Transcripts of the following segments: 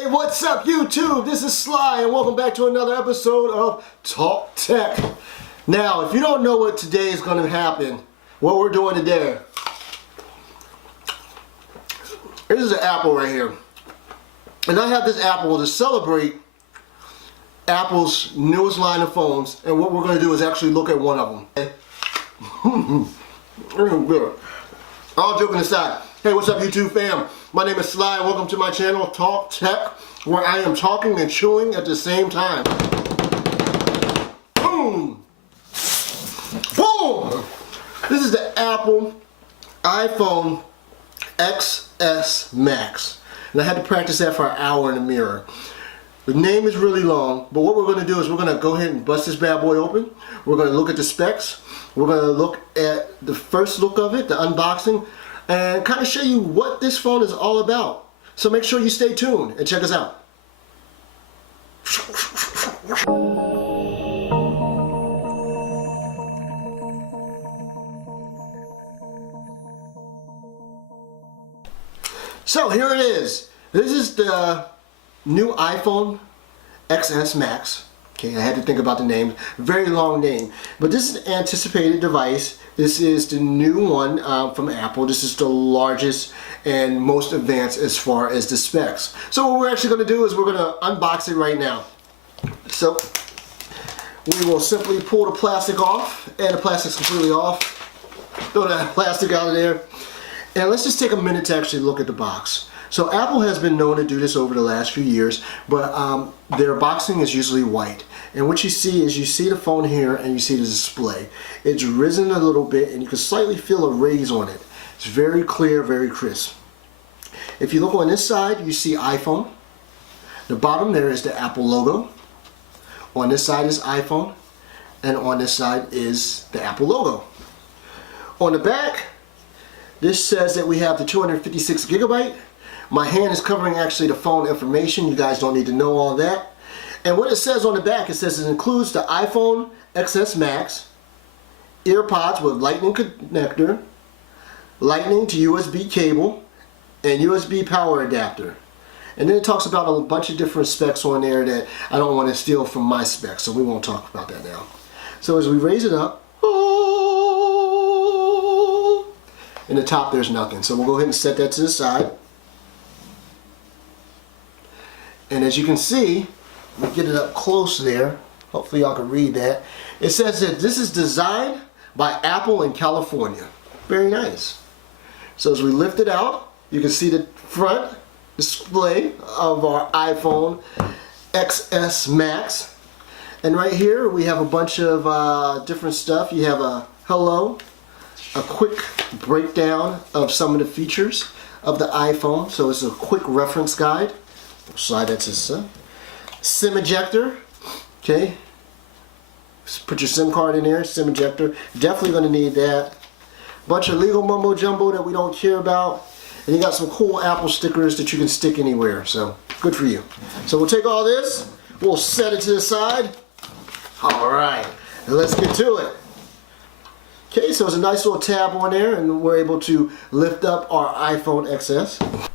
Hey, what's up YouTube? This is Sly and welcome back to another episode of Talk Tech. Now, if you don't know what today is going to happen, what we're doing today, this is an Apple right here. And I have this Apple to celebrate Apple's newest line of phones, and what we're going to do is actually look at one of them. Good. All joking aside, hey, what's up YouTube fam? My name is Sly and welcome to my channel Talk Tech, where I am talking and chewing at the same time. Boom! Boom! This is the Apple iPhone XS Max. And I had to practice that for an hour in the mirror. The name is really long, but what we're going to do is we're going to go ahead and bust this bad boy open. We're going to look at the specs. We're going to look at the first look of it, the unboxing, and kind of show you what this phone is all about. So make sure you stay tuned and check us out. So here it is. This is the new iPhone XS Max. Okay, I had to think about the name. Very long name. But this is an anticipated device. This is the new one from Apple. This is the largest and most advanced as far as the specs. So what we're actually going to do is we're going to unbox it right now. So we will simply pull the plastic off, and the plastic's completely off. Throw that plastic out of there. And let's just take a minute to actually look at the box. So Apple has been known to do this over the last few years, but their boxing is usually white. And what you see is you see the phone here and you see the display. It's risen a little bit and you can slightly feel a raise on it. It's very clear, very crisp. If you look on this side, you see iPhone. The bottom there is the Apple logo. On this side is iPhone, and on this side is the Apple logo. On the back, this says that we have the 256 gigabyte. My hand is covering actually the phone information. You guys don't need to know all that. And what it says on the back, it says it includes the iPhone XS Max, earpods with lightning connector, lightning to USB cable, and USB power adapter. And then it talks about a bunch of different specs on there that I don't want to steal from my specs, so we won't talk about that now. So as we raise it up, in the top there's nothing. So we'll go ahead and set that to the side. And as you can see, we get it up close there. Hopefully y'all can read that. It says that this is designed by Apple in California. Very nice. So as we lift it out, you can see the front display of our iPhone XS Max. And right here we have a bunch of different stuff. You have a hello, a quick breakdown of some of the features of the iPhone. So it's a quick reference guide. Slide that to the side. SIM ejector, okay. Put your SIM card in there, SIM ejector. Definitely going to need that. Bunch of legal mumbo jumbo that we don't care about. And you got some cool Apple stickers that you can stick anywhere, so good for you. So we'll take all this, we'll set it to the side. Alright, and let's get to it. Okay, so it's a nice little tab on there, and we're able to lift up our iPhone XS.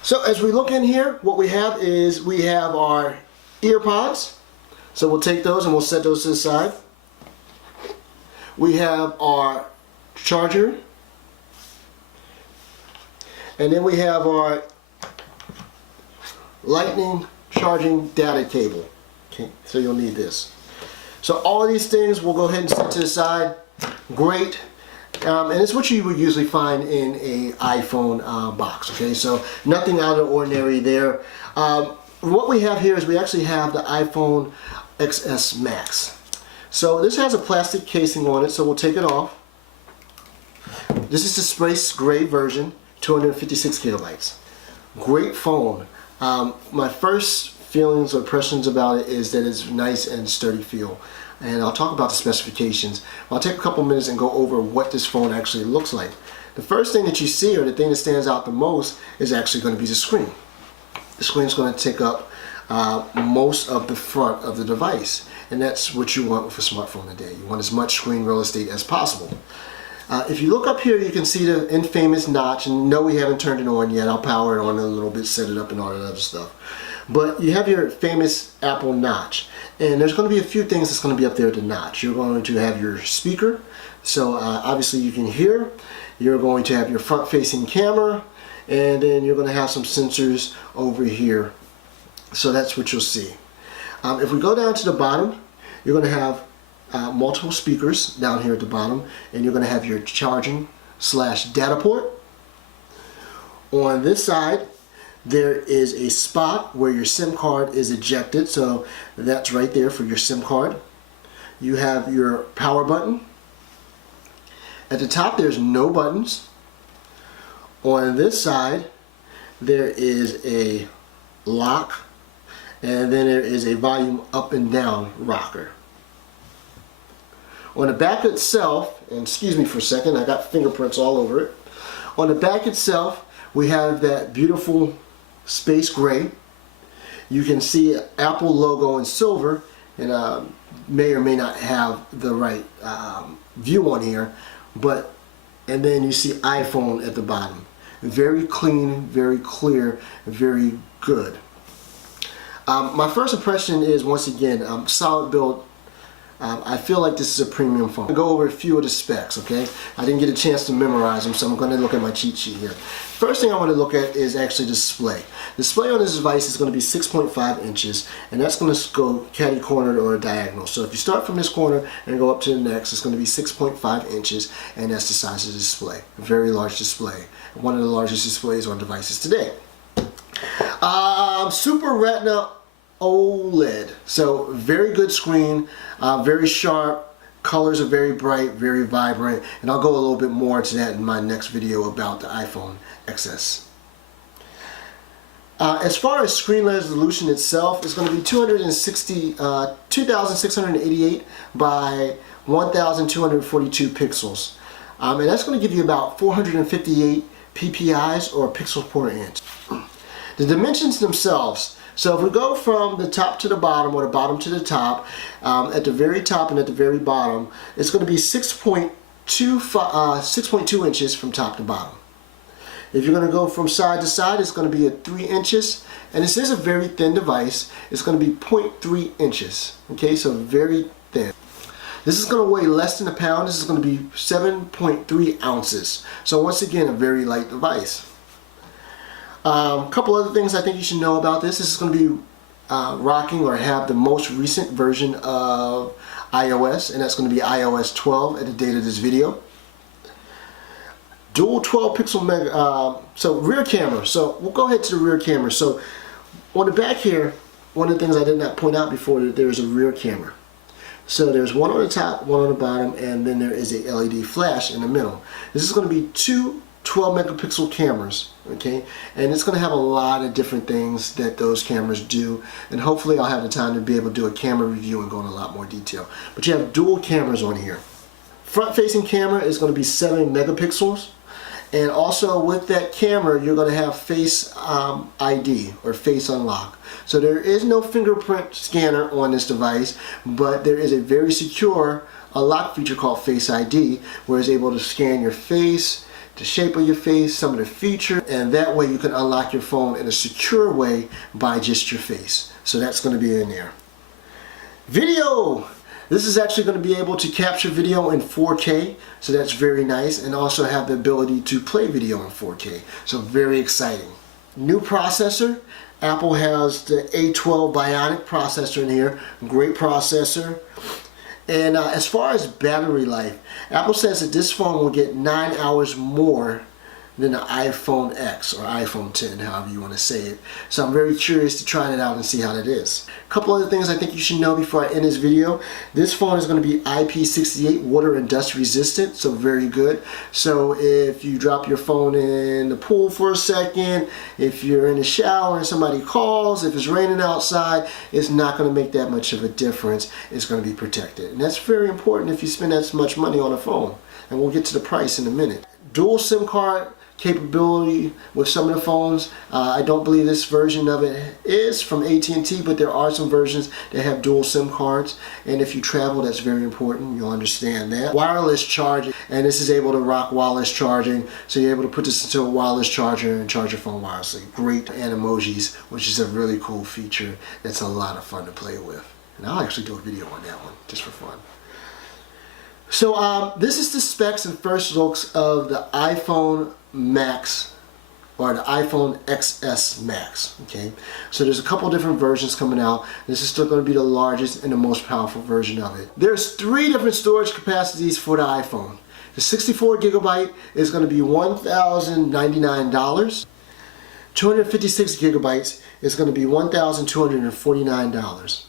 So as we look in here, what we have is we have our earpods. So we'll take those and we'll set those to the side. We have our charger. And then we have our lightning charging data cable. Okay, so you'll need this. So all of these things we'll go ahead and set to the side. Great. And it's what you would usually find in a iPhone box, okay? So nothing out of the ordinary there. What we have here is we actually have the iPhone XS Max. So this has a plastic casing on it, so we'll take it off. This is the space gray version, 256 gigabytes. Great phone. My first feelings or impressions about it is that it's nice and sturdy feel. And I'll talk about the specifications. I'll take a couple minutes and go over what this phone actually looks like. The first thing that you see, or the thing that stands out the most, is actually going to be the screen. The screen is going to take up most of the front of the device, and that's what you want with a smartphone today. You want as much screen real estate as possible. If you look up here, you can see the infamous notch, and no, we haven't turned it on yet. I'll power it on a little bit, set it up, and all that other stuff. But you have your famous Apple notch, and there's going to be a few things that's going to be up there at the notch. You're going to have your speaker, so obviously you can hear. You're going to have your front-facing camera, and then you're going to have some sensors over here. So that's what you'll see. If we go down to the bottom, you're going to have multiple speakers down here at the bottom, and you're going to have your charging / data port. On this side, there is a spot where your SIM card is ejected, so that's right there for your SIM card. You have your power button. At the top, there's no buttons. On this side, there is a lock, and then there is a volume up and down rocker. On the back itself, and excuse me for a second, I got fingerprints all over it. On the back itself, we have that beautiful space gray. You can see an Apple logo in silver, and may or may not have the right view on here, and then you see iPhone at the bottom. Very clean, very clear, very good. My first impression is, once again, solid build. I feel like this is a premium phone. I'll go over a few of the specs, okay? I didn't get a chance to memorize them, so I'm going to look at my cheat sheet here. First thing I want to look at is actually the display. The display on this device is going to be 6.5 inches, and that's going to go catty-cornered or diagonal. So if you start from this corner and go up to the next, it's going to be 6.5 inches, and that's the size of the display. A very large display. One of the largest displays on devices today. Super Retina OLED. So very good screen, very sharp. Colors are very bright, very vibrant, and I'll go a little bit more into that in my next video about the iPhone XS. As far as screen resolution itself, it's going to be 2688 by 1242 pixels. And that's going to give you about 458 PPIs, or pixels per inch. The dimensions themselves, so if we go from the top to the bottom, or the bottom to the top, at the very top and at the very bottom, it's going to be 6.2 inches from top to bottom. If you're going to go from side to side, it's going to be at 3 inches. And this is a very thin device. It's going to be 0.3 inches. Okay, so very thin. This is going to weigh less than a pound. This is going to be 7.3 ounces. So once again, a very light device. A couple other things I think you should know about this. This is going to be rocking or have the most recent version of iOS, and that's going to be iOS 12 at the date of this video. Dual 12 pixel so rear camera. So we'll go ahead to the rear camera. So on the back here, one of the things I did not point out before, that there is a rear camera. So there's one on the top, one on the bottom, and then there is a LED flash in the middle. This is going to be two 12 megapixel cameras, okay, and it's going to have a lot of different things that those cameras do, and hopefully I'll have the time to be able to do a camera review and go into a lot more detail. But you have dual cameras on here. Front facing camera is going to be 7 megapixels, and also with that camera you're going to have Face ID or Face Unlock. So there is no fingerprint scanner on this device, but there is a very secure lock feature called Face ID, where it's able to scan your face, the shape of your face, some of the features, and that way you can unlock your phone in a secure way by just your face. So that's going to be in there. Video! This is actually going to be able to capture video in 4K, so that's very nice, and also have the ability to play video in 4K. So very exciting. New processor. Apple has the A12 Bionic processor in here. Great processor. And as far as battery life, Apple says that this phone will get 9 hours more than the iPhone X or iPhone 10, however you want to say it. So I'm very curious to try it out and see how that is. A couple other things I think you should know before I end this video. This phone is going to be IP68 water and dust resistant, so very good. So if you drop your phone in the pool for a second, if you're in the shower and somebody calls, if it's raining outside, it's not going to make that much of a difference. It's going to be protected. And that's very important if you spend that much money on a phone. And we'll get to the price in a minute. Dual SIM card capability with some of the phones. I don't believe this version of it is from AT&T, but there are some versions that have dual SIM cards, and if you travel, that's very important. You'll understand that. Wireless charging, and this is able to rock wireless charging, so you're able to put this into a wireless charger and charge your phone wirelessly. Great, and emojis, which is a really cool feature that's a lot of fun to play with. And I'll actually do a video on that one just for fun. So this is the specs and first looks of the iPhone Max, or the iPhone XS Max. Okay, so there's a couple different versions coming out. This is still going to be the largest and the most powerful version of it. There's 3 different storage capacities for the iPhone. The 64 gigabyte is going to be $1,099. 256 gigabytes is going to be $1,249.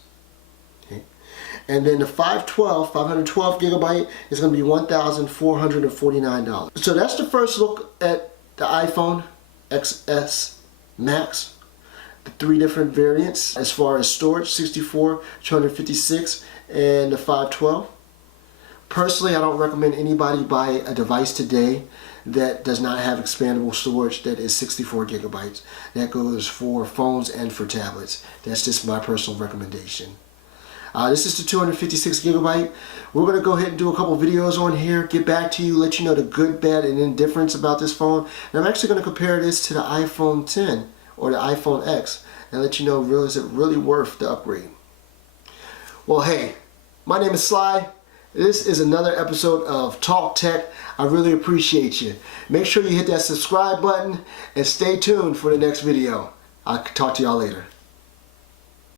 And then the 512 gigabyte is going to be $1,449. So that's the first look at the iPhone XS Max. The 3 different variants as far as storage, 64, 256, and the 512. Personally, I don't recommend anybody buy a device today that does not have expandable storage that is 64 gigabytes. That goes for phones and for tablets. That's just my personal recommendation. This is the 256 gigabyte. We're going to go ahead and do a couple videos on here, get back to you, let you know the good, bad, and indifference about this phone. And I'm actually going to compare this to the iPhone 10 or the iPhone X and let you know, is it really worth the upgrade? Well, hey, my name is Sly. This is another episode of Talk Tech. I really appreciate you. Make sure you hit that subscribe button and stay tuned for the next video. I'll talk to y'all later.